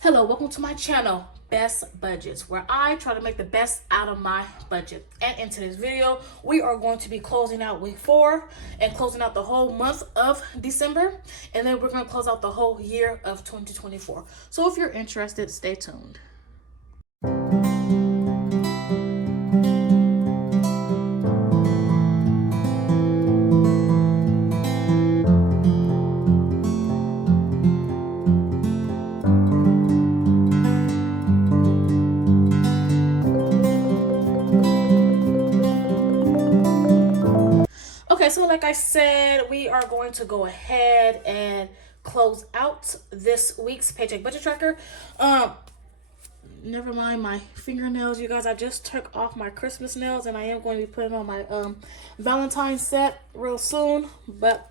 Hello, welcome to my channel, Best Budgets, where I try to make the best out of my budget. And in today's video, we are going to be closing out week 4 and closing out the whole month of December. And then we're going to close out the whole year of 2024. So if you're interested, stay tuned. Okay, so like I said, we are going to go ahead and close out this week's paycheck budget tracker. Never mind my fingernails, you guys. I just took off my Christmas nails and I am going to be putting on my Valentine's set real soon. But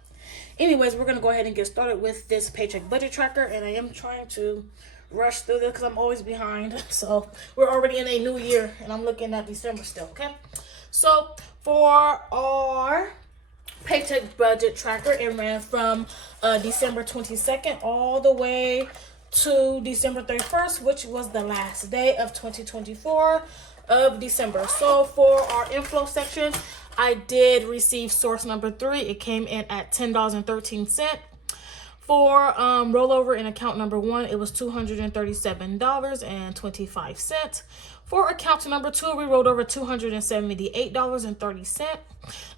anyways, we're going to go ahead and get started with this paycheck budget tracker, and I am trying to rush through this because I'm always behind. So we're already in a new year and I'm looking at December still. Okay, so for our paycheck budget tracker, it ran from December 22nd all the way to December 31st, which was the last day of 2024 of December. So for our inflow section, I did receive source number 3. It came in at $10.13. For rollover in account number 1, it was $237.25. For account number 2, we rolled over $278.30.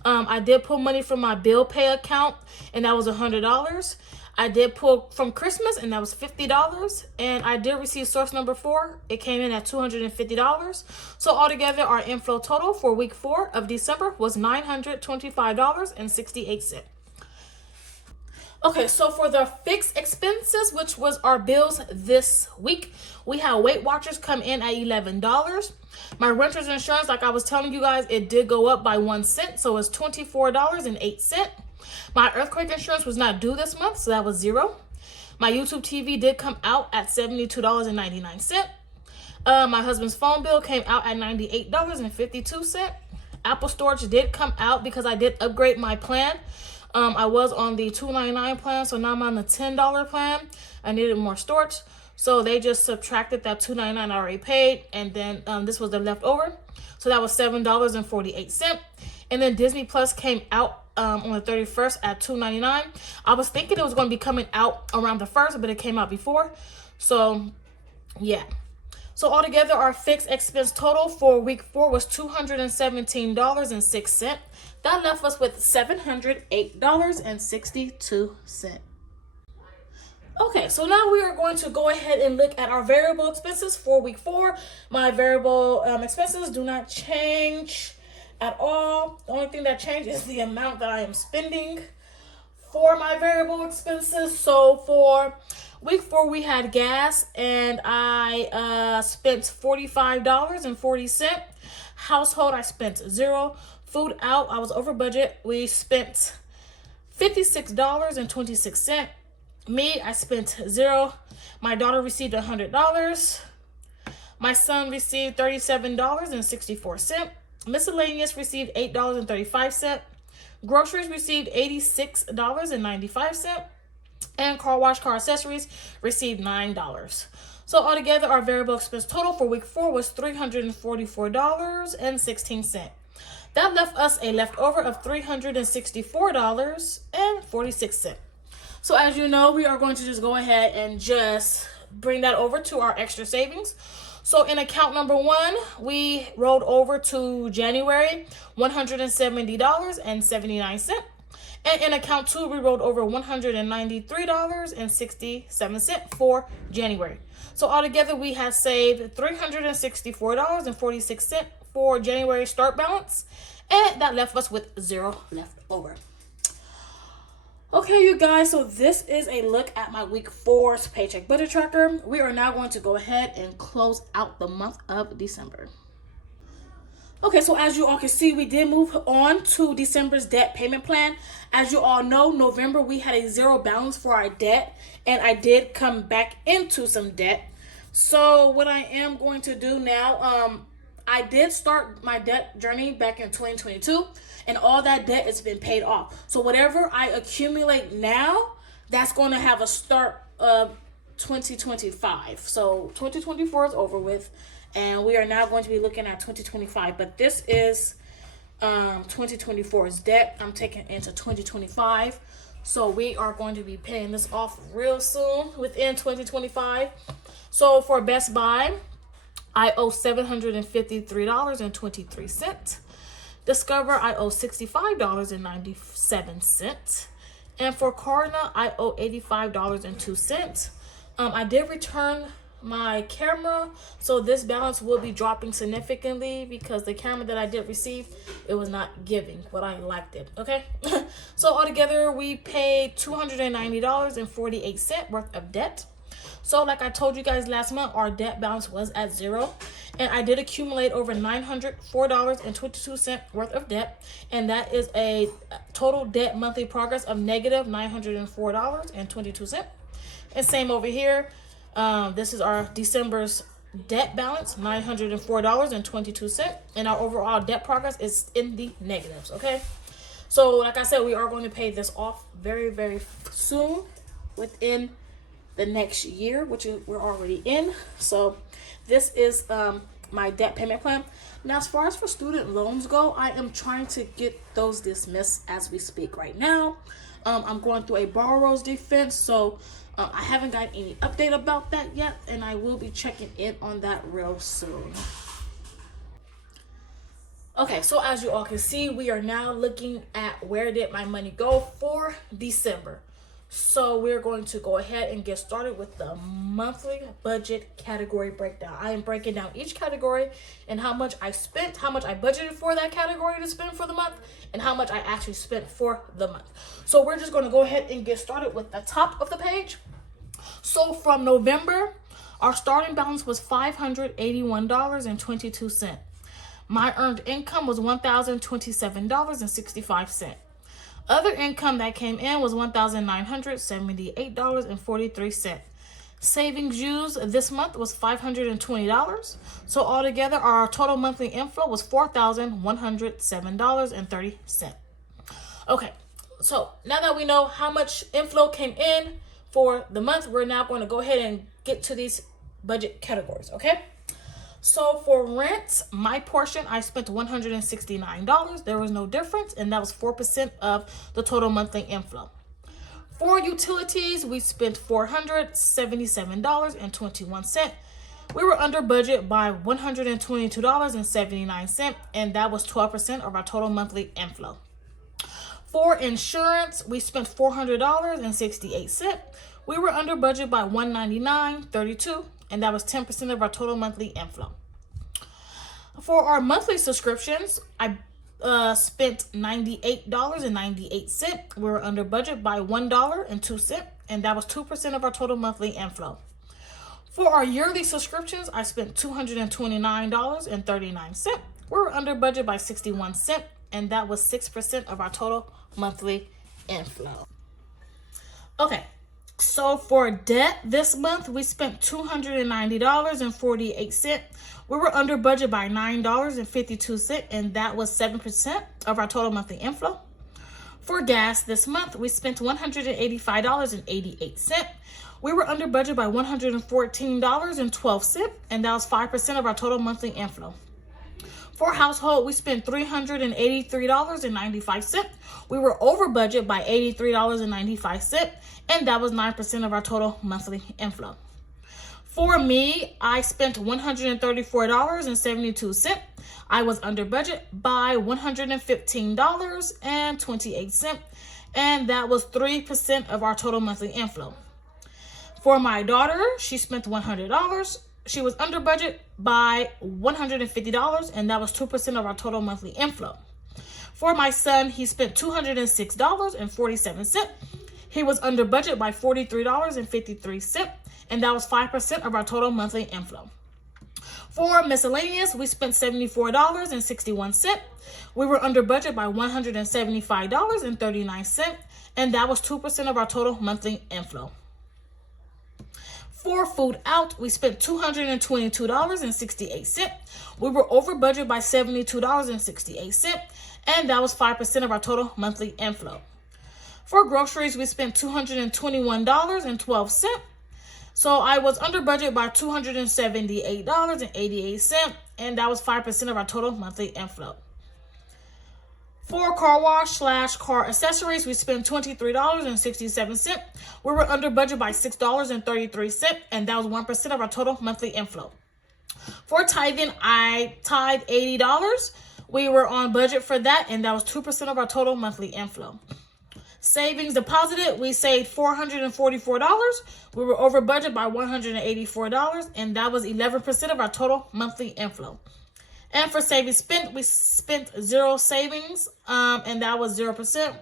I did pull money from my bill pay account, and that was $100. I did pull from Christmas, and that was $50. And I did receive source number 4. It came in at $250. So altogether, our inflow total for week 4 of December was $925.68. Okay, so for the fixed expenses, which was our bills this week, we had Weight Watchers come in at $11. My renter's insurance, like I was telling you guys, it did go up by 1 cent, so it's $24.08. My earthquake insurance was not due this month, so that was $0. My YouTube TV did come out at $72.99. My husband's phone bill came out at $98.52. Apple storage did come out because I did upgrade my plan. I was on the $2.99 plan, so now I'm on the $10 plan. I needed more storage, so they just subtracted that $2.99 I already paid, and then this was the leftover, so that was $7.48. And then Disney Plus came out on the 31st at $2.99. I was thinking it was going to be coming out around the 1st, but it came out before, so yeah. So altogether, our fixed expense total for week 4 was $217.06. That left us with $708.62. Okay, so now we are going to go ahead and look at our variable expenses for week 4. My variable expenses do not change at all. The only thing that changes is the amount that I am spending for my variable expenses. So for week 4, we had gas, and I spent $45.40. Household, I spent $0. Food out, I was over budget. We spent $56.26. Me, I spent $0. My daughter received $100. My son received $37.64. Miscellaneous received $8.35. Groceries received $86.95. And car wash, car accessories received $9. So altogether, our variable expense total for week 4 was $344.16. That left us a leftover of $364.46. So as you know, we are going to just go ahead and just bring that over to our extra savings. So in account number 1, we rolled over to January $170.79. And in account 2, we rolled over $193.67 for January. So altogether, we have saved $364.46 for January start balance, and that left us with $0 left over. Okay, you guys, so this is a look at my week 4's paycheck budget tracker. We are now going to go ahead and close out the month of December. Okay, so as you all can see, we did move on to December's debt payment plan. As you all know, November we had a $0 balance for our debt, and I did come back into some debt. So what I am going to do now, I did start my debt journey back in 2022, and all that debt has been paid off. So whatever I accumulate now, that's going to have a start of 2025. So 2024 is over with, and we are now going to be looking at 2025. But this is 2024's debt. I'm taking into 2025. So we are going to be paying this off real soon within 2025. So for Best Buy, I owe $753.23. Discover, I owe $65.97. And for Klarna, I owe $85.02. I did return my camera, so this balance will be dropping significantly because the camera that I did receive, it was not giving what I liked it. Okay. So altogether we paid $290.48 worth of debt. So like I told you guys last month, our debt balance was at zero, and I did accumulate over $904.22 worth of debt, and that is a total debt monthly progress of negative $904.22. And same over here. This is our December's debt balance, $904.22, and our overall debt progress is in the negatives. Okay, so like I said, we are going to pay this off very, very soon, within the next year, which we're already in. So this is my debt payment plan. Now, as far as for student loans go, I am trying to get those dismissed as we speak right now. I'm going through a borrower's defense, so I haven't got any update about that yet, and I will be checking in on that real soon. Okay, so as you all can see, we are now looking at where did my money go for December. So we're going to go ahead and get started with the monthly budget category breakdown. I am breaking down each category and how much I spent, how much I budgeted for that category to spend for the month, and how much I actually spent for the month. So we're just going to go ahead and get started with the top of the page. So from November, our starting balance was $581.22. My earned income was $1,027.65. Other income that came in was $1,978.43. Savings used this month was $520. So altogether, our total monthly inflow was $4,107.30. Okay, so now that we know how much inflow came in for the month, we're now going to go ahead and get to these budget categories, okay? So for rent, my portion, I spent $169. There was no difference, and that was 4% of the total monthly inflow. For utilities, we spent $477.21. We were under budget by $122.79, and that was 12% of our total monthly inflow. For insurance, we spent $400.68. We were under budget by $199.32, and that was 10% of our total monthly inflow. For our monthly subscriptions, I spent $98.98. We were under budget by $1.02, and that was 2% of our total monthly inflow. For our yearly subscriptions, I spent $229.39. We were under budget by 61 cents, and that was 6% of our total monthly inflow. Okay. So for debt this month, we spent $290.48. We were under budget by $9.52, and that was 7% of our total monthly inflow. For gas this month, we spent $185.88. We were under budget by $114.12, and that was 5% of our total monthly inflow. For household, we spent $383.95. We were over budget by $83.95, and that was 9% of our total monthly inflow. For me, I spent $134.72. I was under budget by $115.28, and that was 3% of our total monthly inflow. For my daughter, she spent $100. She was under budget by $150, and that was 2% of our total monthly inflow. For my son, he spent $206.47. He was under budget by $43.53, and that was 5% of our total monthly inflow. For miscellaneous, we spent $74.61. We were under budget by $175.39, and that was 2% of our total monthly inflow. For food out, we spent $222.68. We were over budget by $72.68, and that was 5% of our total monthly inflow. For groceries, we spent $221.12. So I was under budget by $278.88, and that was 5% of our total monthly inflow. For car wash / car accessories, we spent $23.67. We were under budget by $6.33, and that was 1% of our total monthly inflow. For tithing, I tithed $80. We were on budget for that, and that was 2% of our total monthly inflow. Savings deposited, we saved $444. We were over budget by $184, and that was 11% of our total monthly inflow. And for savings spent, we spent zero savings, and that was 0%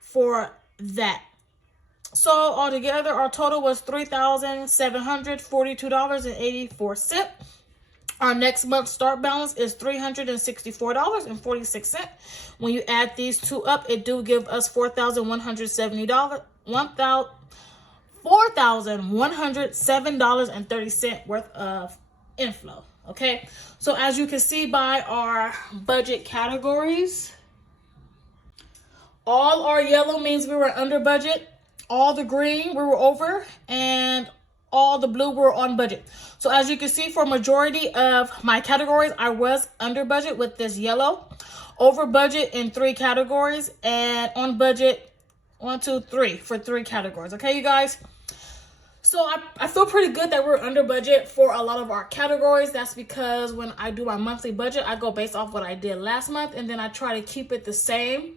for that. So altogether, our total was $3,742.84. Our next month's start balance is $364.46. When you add these two up, it do give us $4,107.30 worth of inflow. Okay, so as you can see by our budget categories, all our yellow means we were under budget, all the green we were over, and all the blue were on budget. So as you can see, for majority of my categories, I was under budget with this yellow, over budget in 3 categories, and on budget 1, 2, 3 for 3 categories. Okay, you guys. So I feel pretty good that we're under budget for a lot of our categories. That's because when I do my monthly budget, I go based off what I did last month, and then I try to keep it the same.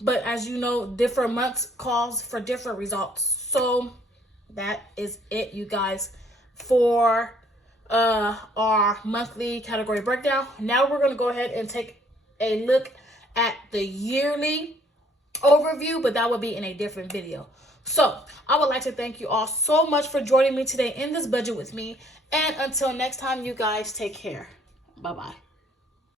But as you know, different months calls for different results. So that is it, you guys, for our monthly category breakdown. Now we're going to go ahead and take a look at the yearly overview, but that will be in a different video. So I would like to thank you all so much for joining me today in this budget with me. And until next time, you guys take care. Bye-bye.